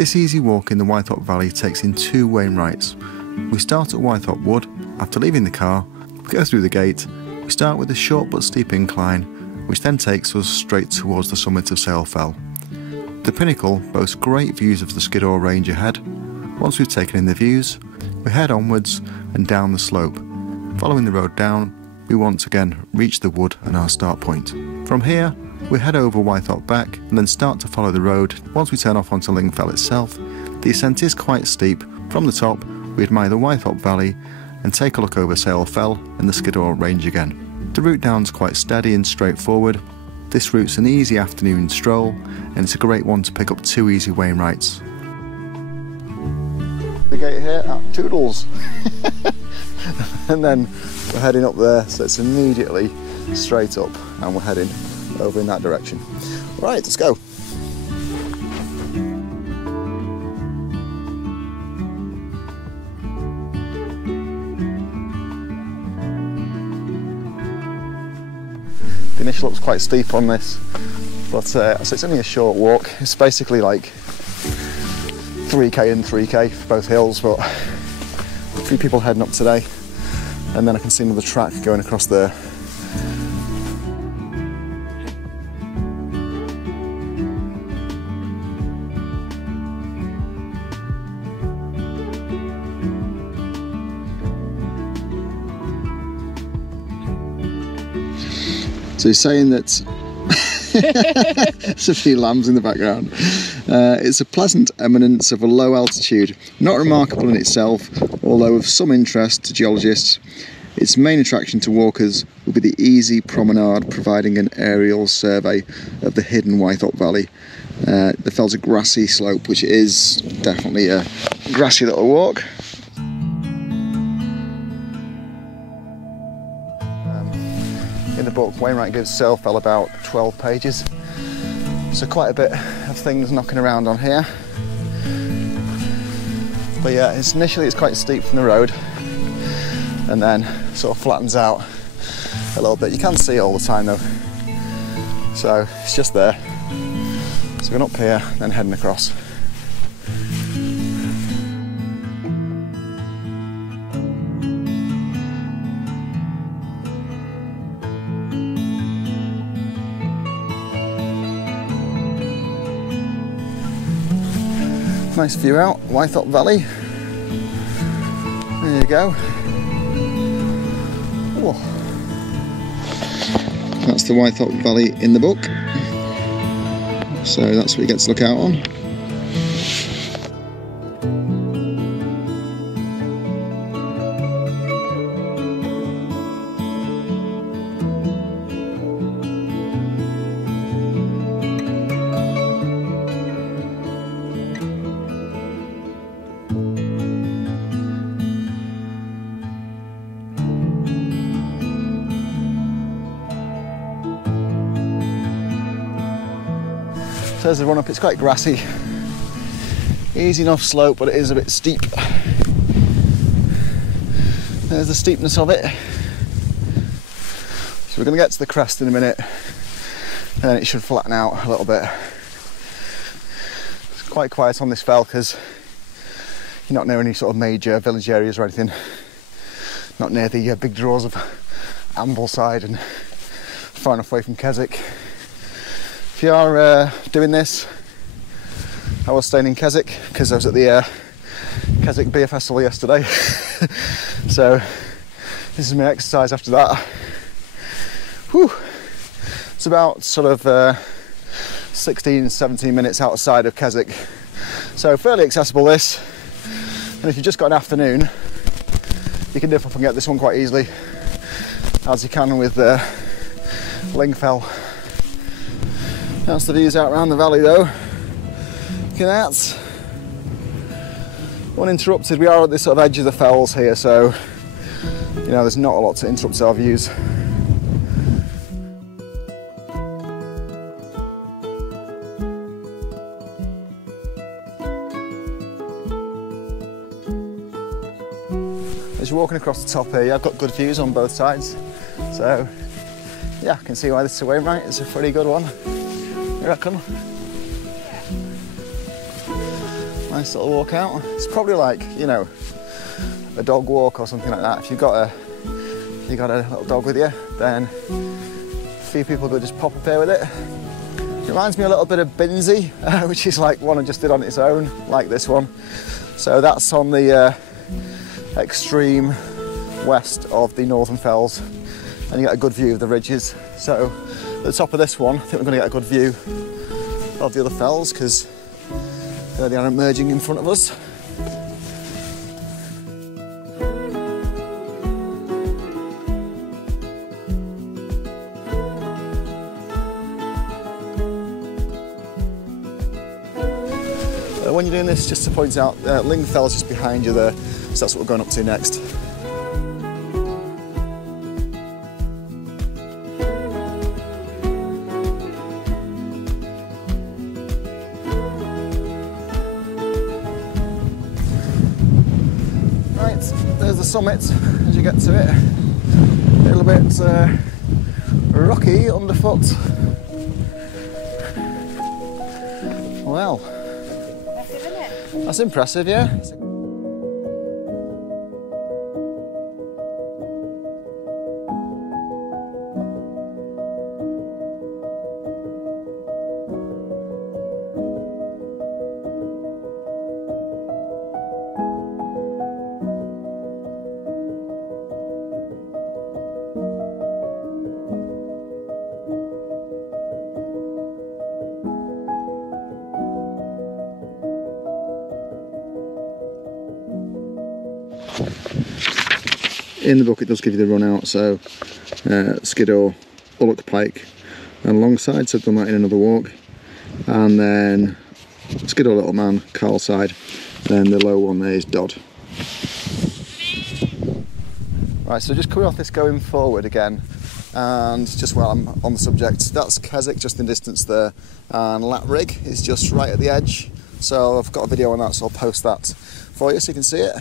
This easy walk in the Wythop Valley takes in 2 Wainwrights. We start at Wythop Wood. After leaving the car, we go through the gate. We start with a short but steep incline, which then takes us straight towards the summit of Ling Fell. The pinnacle boasts great views of the Skiddaw range ahead. Once we've taken in the views, we head onwards and down the slope. Following the road down, we once again reach the wood and our start point. From here, we head over Wythop Beck and then start to follow the road. Once we turn off onto Ling Fell itself, the ascent is quite steep. From the top, we admire the Wythop Valley and take a look over Ling Fell and the Skiddaw range again. The route down is quite steady and straightforward. This route's an easy afternoon stroll and it's a great one to pick up 2 easy Wainwrights. The gate here at Toodles. And then we're heading up there, so it's immediately straight up and we're heading over in that direction. Right, let's go. The initial looks quite steep on this, but so it's only a short walk. It's basically like 3k and 3k for both hills, but 3 people heading up today, and then I can see another track going across there. So he's saying that there's a few lambs in the background. It's a pleasant eminence of a low altitude, not remarkable in itself, although of some interest to geologists. Its main attraction to walkers will be the easy promenade, providing an aerial survey of the hidden Wythop Valley. The fell's a grassy slope, which is definitely a grassy little walk. In the book, Wainwright gives Ling Fell about 12 pages, so quite a bit of things knocking around on here. But yeah, initially it's quite steep from the road, and then sort of flattens out a little bit. You can see it all the time though, so it's just there. So we're going up here, then heading across. Nice view out, Wythop Valley. There you go. Whoa. That's the Wythop Valley in the book. So that's what you get to look out on. So there's the run up, it's quite grassy, easy enough slope, but it is a bit steep. There's the steepness of it. So we're going to get to the crest in a minute, and then it should flatten out a little bit. It's quite quiet on this fell because you're not near any sort of major village areas or anything, not near the big draws of Ambleside and far enough away from Keswick. If you are doing this, I was staying in Keswick because I was at the Keswick Beer Festival yesterday. So this is my exercise after that. Whew. It's about sort of 16-17 minutes outside of Keswick, so fairly accessible this. And if you've just got an afternoon, you can dip up and get this one quite easily, as you can with Ling Fell. That's the views out around the valley though. Look at that. Uninterrupted. We are at this sort of edge of the fells here, so you know there's not a lot to interrupt our views. As you're walking across the top here, I've got good views on both sides, so yeah, I can see why this is a Wainwright. It's a pretty good one, you reckon? Nice little walk out. It's probably like, you know, a dog walk or something like that. If you've got a little dog with you, then a few people could just pop up here with it. It reminds me a little bit of Binsey, which is like one I just did on its own, like this one. So that's on the extreme west of the Northern Fells, and you get a good view of the ridges. So at the top of this one, I think we're going to get a good view of the other fells, because they are emerging in front of us. When you're doing this, just to point out, Ling Fell is just behind you there, so that's what we're going up to next. Right, there's the summit as you get to it. A little bit rocky underfoot. Well. That's impressive, yeah? In the book it does give you the run out, so Skiddaw, Ullock Pike and Longside, so I've done that in another walk. And then Skiddaw Little Man, Carlside, then the low one there is Dodd. Right, so just coming off this going forward again, and just while I'm on the subject, that's Keswick just in distance there, and Latrig is just right at the edge. So I've got a video on that, so I'll post that for you so you can see it.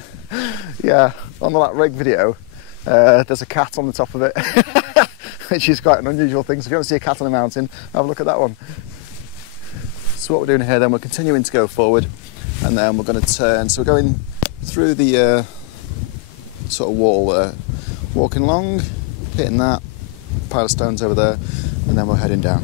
Yeah, on the Latrig video, there's a cat on the top of it, which is quite an unusual thing. So if you want to see a cat on a mountain, have a look at that one. So what we're doing here then, we're continuing to go forward, and then we're going to turn. So we're going through the sort of wall there, walking along, hitting that pile of stones over there, and then we're heading down.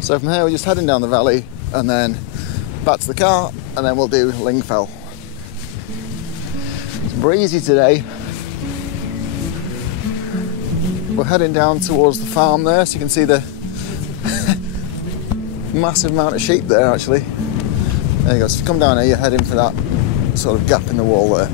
So from here we're just heading down the valley and then back to the car, and then we'll do Ling Fell. It's breezy today. We're heading down towards the farm there, so you can see the massive amount of sheep there actually. There you go, so if you come down here, you're heading for that sort of gap in the wall there.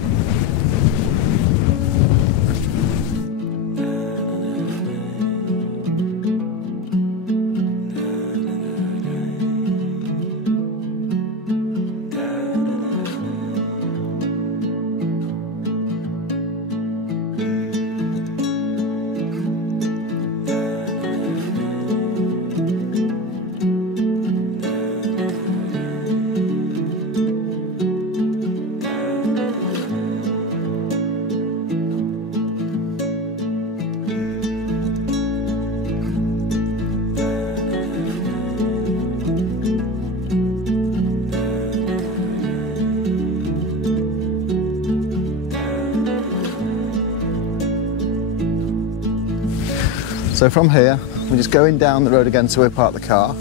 So from here, we're just going down the road again to where we park the car,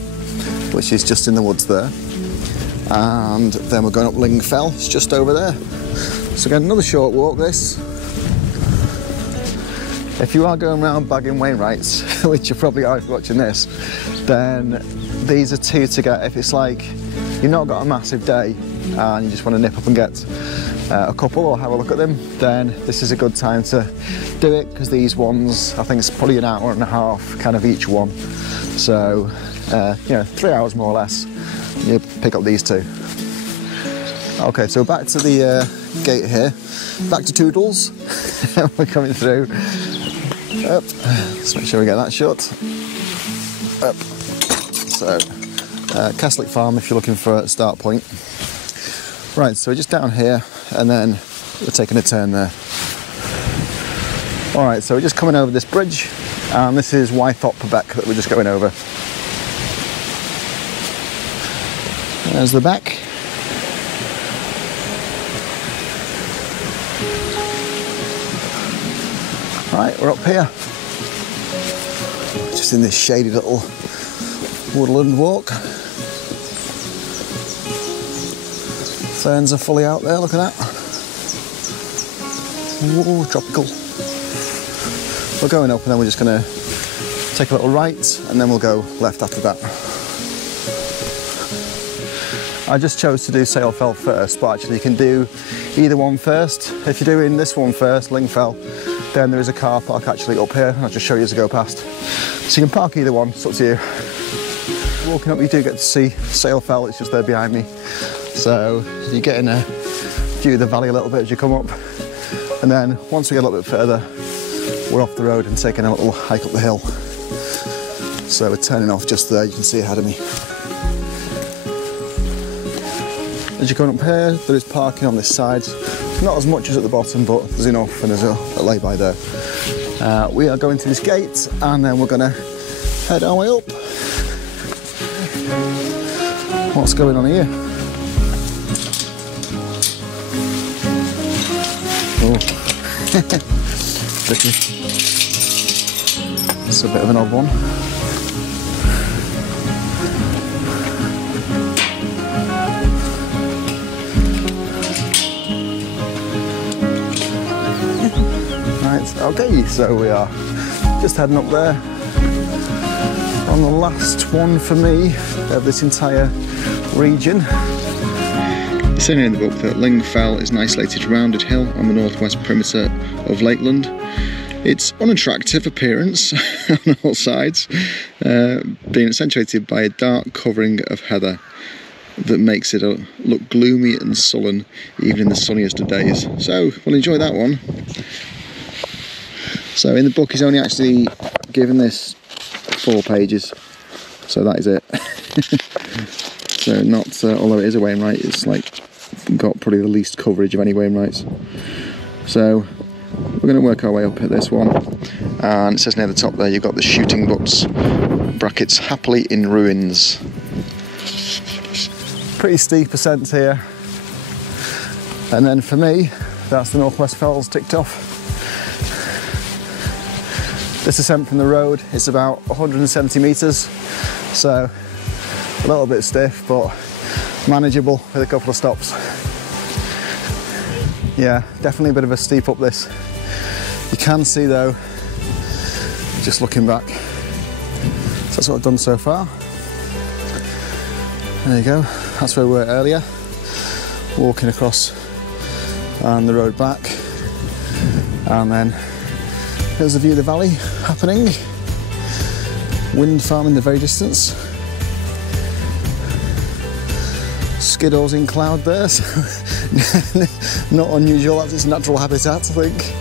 which is just in the woods there. And then we're going up Ling Fell, it's just over there. So again, another short walk this. If you are going around bagging Wainwrights, which you probably are if you're watching this, then these are two to get. If it's like you've not got a massive day and you just want to nip up and get a couple or have a look at them, then this is a good time to do it, because these ones, I think it's probably an hour and a half kind of each one. So, you know, 3 hours more or less, you pick up these two. Okay, so back to the gate here, back to Toodles. We're coming through. Let's make sure we get that shut. up. So, Castlick Farm if you're looking for a start point. Right, so we're just down here and then we're taking a turn there. Alright, so we're just coming over this bridge and this is Wythop Beck that we're just going over. There's the back. Right, we're up here. Just in this shady little woodland walk. Ferns are fully out there, look at that. Ooh, tropical. We're going up and then we're just going to take a little right and then we'll go left after that. I just chose to do Ling Fell first, but actually you can do either one first. If you're doing this one first, Ling Fell, then there is a car park actually up here, and I'll just show you as I go past. So you can park either one, it's up to you. Walking up you do get to see Ling Fell, it's just there behind me. So you're getting a view of the valley a little bit as you come up. And then once we get a little bit further, we're off the road and taking a little hike up the hill. So we're turning off just there, you can see ahead of me. As you're going up here, there is parking on this side. Not as much as at the bottom, but there's enough, and there's a lay-by there. We are going to this gate, and then we're going to head our way up. What's going on here? Oh, tricky. It's a bit of an odd one. Okay, so we are just heading up there on the last one for me of this entire region. It's in the book that Ling Fell is an isolated rounded hill on the northwest perimeter of Lakeland. Its unattractive appearance on all sides being accentuated by a dark covering of heather that makes it look gloomy and sullen even in the sunniest of days. So we'll enjoy that one. So in the book he's only actually given this 4 pages, so that is it. So not, although it is a Wainwright, it's like got probably the least coverage of any Wainwrights. So we're going to work our way up at this one, and it says near the top there you've got the shooting butts, brackets happily in ruins. Pretty steep ascent here, and then for me that's the Northwest Fells ticked off. This ascent from the road is about 170 metres, so a little bit stiff but manageable with a couple of stops. Yeah, definitely a bit of a steep up this. You can see though, just looking back, so that's what I've done so far. There you go, that's where we were earlier, walking across and the road back, and then there's the view of the valley happening. Wind farm in the very distance. Skiddaw's in cloud there, so not unusual, that's its natural habitat, I think.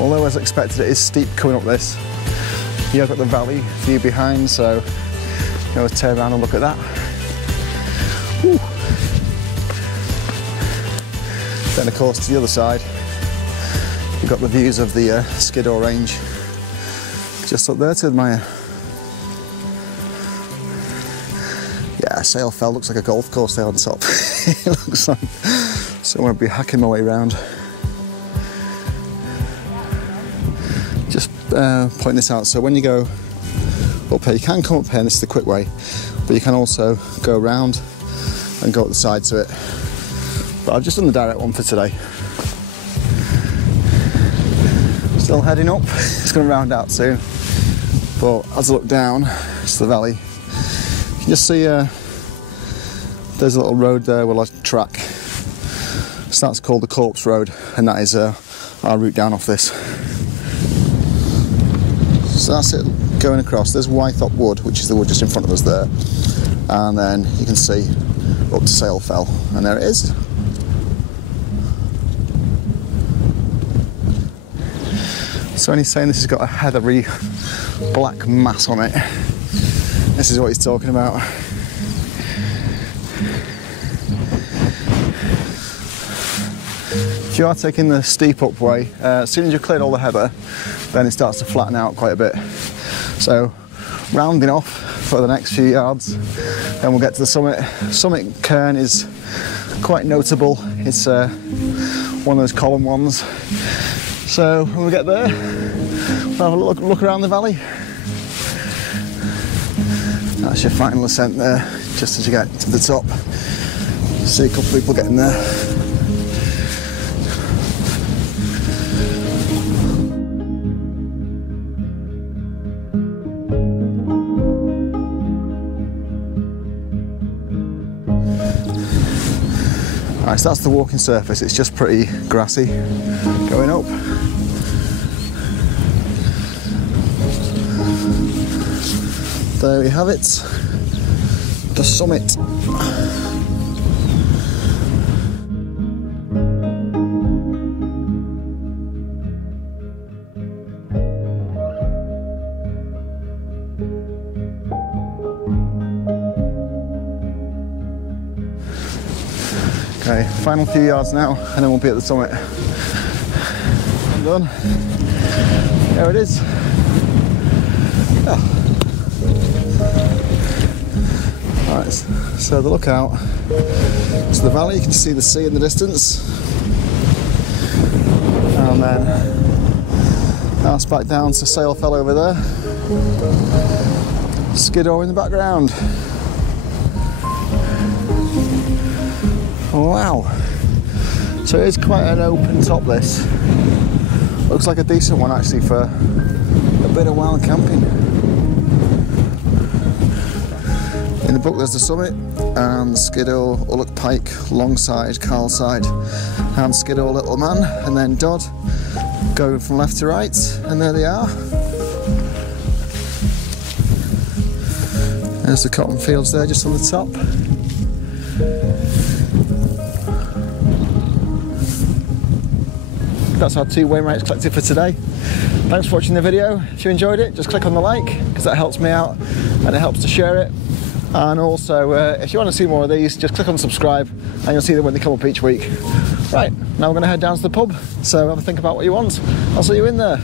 Although as expected it is steep coming up this. You've got the valley view behind, so you know, turn around and look at that. Woo. Then of course to the other side you've got the views of the Skiddaw range just up there to admire. Yeah, Ling Fell looks like a golf course there on top. It looks like somewhere I'd be hacking my way around. Just pointing this out, so when you go up here, you can come up here and this is the quick way, but you can also go around and go up the side to it. But I've just done the direct one for today. Still heading up, it's going to round out soon. But as I look down, it's the valley. You can just see there's a little road there, well, a track. So that's called the Corpse Road, and that is our route down off this. So that's it going across. There's Wythop Wood, which is the wood just in front of us there. And then you can see up to Ling Fell, and there it is. So when he's saying this has got a heathery black mass on it, this is what he's talking about. If you are taking the steep up way, as soon as you've cleared all the heather, then it starts to flatten out quite a bit. So rounding off for the next few yards, then we'll get to the summit. Summit cairn is quite notable. It's one of those column ones. So when we get there, we'll have a look around the valley. That's your final ascent there, just as you get to the top. See a couple of people getting there. Alright, so that's the walking surface. It's just pretty grassy going up. There we have it, the summit. Okay, final few yards now, and then we'll be at the summit. I'm done. There it is. Oh. Alright, so the lookout to the valley, you can see the sea in the distance. And then that's back down to Ling Fell over there. Skiddaw in the background. Wow, so it is quite an open top, this. Looks like a decent one actually for a bit of wild camping. In the book there's the summit and Skiddaw, Ulloch Pike, Longside, Carlside and Skiddaw Little Man, and then Dodd going from left to right, and there they are. There's the cotton fields there just on the top. That's our 2 Wainwrights collected for today. Thanks for watching the video. If you enjoyed it, just click on the like, because that helps me out and it helps to share it. And also, if you want to see more of these, just click on subscribe and you'll see them when they come up each week. Right, now we're going to head down to the pub, so have a think about what you want. I'll see you in there.